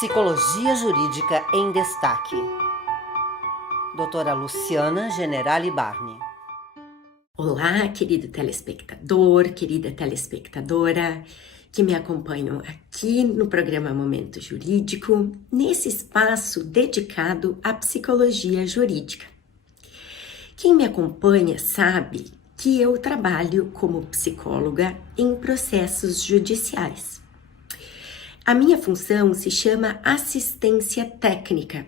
Psicologia Jurídica em Destaque. Doutora Luciana Generali Barni. Olá, querido telespectador, querida telespectadora, que me acompanham aqui no programa Momento Jurídico, nesse espaço dedicado à psicologia jurídica. Quem me acompanha sabe que eu trabalho como psicóloga em processos judiciais. A minha função se chama assistência técnica,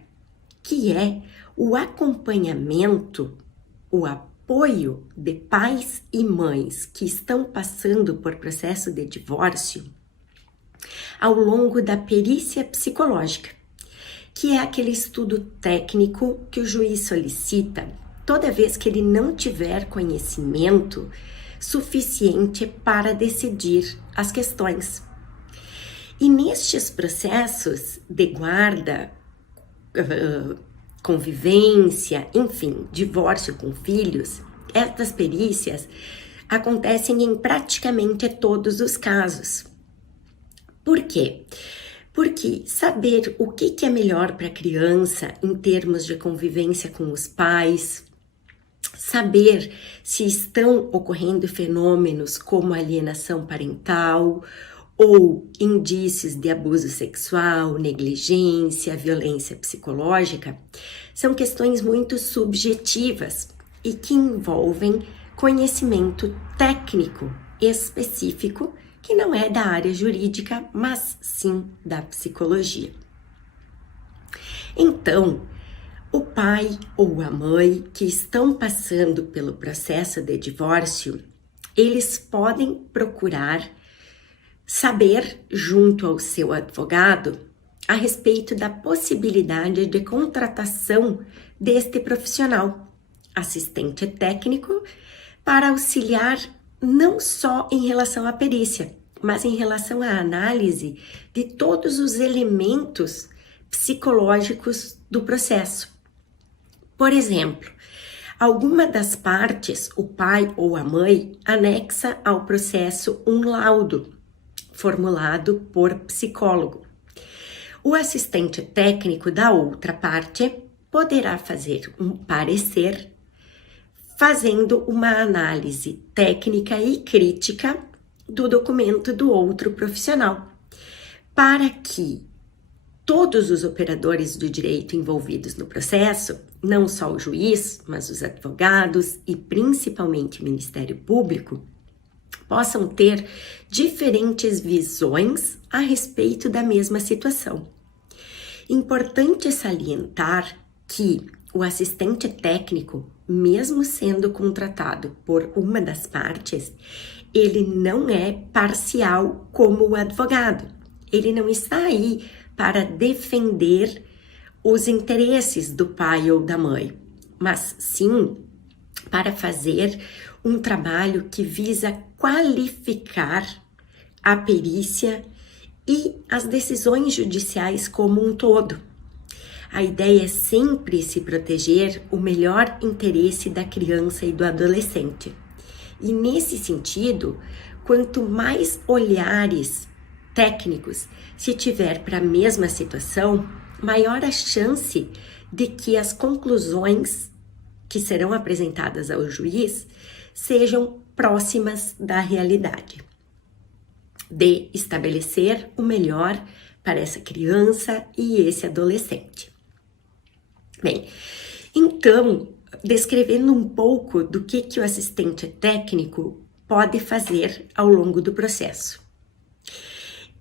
que é o acompanhamento, o apoio de pais e mães que estão passando por processo de divórcio ao longo da perícia psicológica, que é aquele estudo técnico que o juiz solicita toda vez que ele não tiver conhecimento suficiente para decidir as questões. E nestes processos de guarda, convivência, enfim, divórcio com filhos, estas perícias acontecem em praticamente todos os casos. Por quê? Porque saber o que é melhor para a criança em termos de convivência com os pais, saber se estão ocorrendo fenômenos como alienação parental ou indícios de abuso sexual, negligência, violência psicológica, são questões muito subjetivas e que envolvem conhecimento técnico específico, que não é da área jurídica, mas sim da psicologia. Então, o pai ou a mãe que estão passando pelo processo de divórcio, eles podem procurar saber, junto ao seu advogado, a respeito da possibilidade de contratação deste profissional, assistente técnico, para auxiliar não só em relação à perícia, mas em relação à análise de todos os elementos psicológicos do processo. Por exemplo, alguma das partes, o pai ou a mãe, anexa ao processo um laudo formulado por psicólogo. O assistente técnico da outra parte poderá fazer um parecer, fazendo uma análise técnica e crítica do documento do outro profissional, para que todos os operadores do direito envolvidos no processo, não só o juiz, mas os advogados e principalmente o Ministério Público, possam ter diferentes visões a respeito da mesma situação. Importante salientar que o assistente técnico, mesmo sendo contratado por uma das partes, ele não é parcial como o advogado. Ele não está aí para defender os interesses do pai ou da mãe, mas sim para fazer um trabalho que visa qualificar a perícia e as decisões judiciais como um todo. A ideia é sempre se proteger o melhor interesse da criança e do adolescente. E nesse sentido, quanto mais olhares técnicos se tiver para a mesma situação, maior a chance de que as conclusões que serão apresentadas ao juiz sejam próximas da realidade, de estabelecer o melhor para essa criança e esse adolescente. Bem, então, descrevendo um pouco do que o assistente técnico pode fazer ao longo do processo.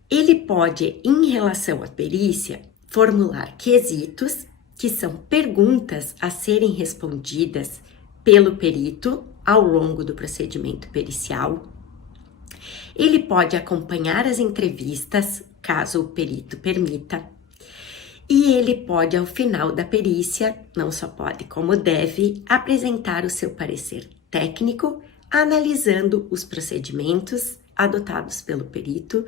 Ele pode, em relação à perícia, formular quesitos, que são perguntas a serem respondidas pelo perito ao longo do procedimento pericial. Ele pode acompanhar as entrevistas, caso o perito permita, e ele pode, ao final da perícia, não só pode, como deve, apresentar o seu parecer técnico, analisando os procedimentos adotados pelo perito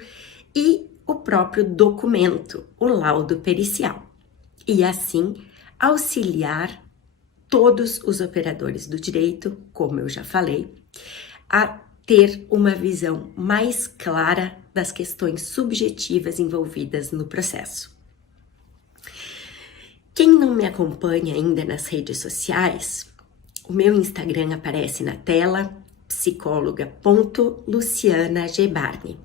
e o próprio documento, o laudo pericial, e assim auxiliar todos os operadores do direito, como eu já falei, a ter uma visão mais clara das questões subjetivas envolvidas no processo. Quem não me acompanha ainda nas redes sociais, o meu Instagram aparece na tela, psicóloga.lucianagebarni.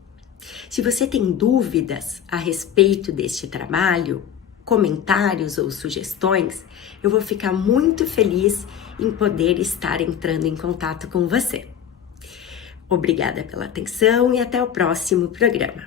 Se você tem dúvidas a respeito deste trabalho, comentários ou sugestões, eu vou ficar muito feliz em poder estar entrando em contato com você. Obrigada pela atenção e até o próximo programa.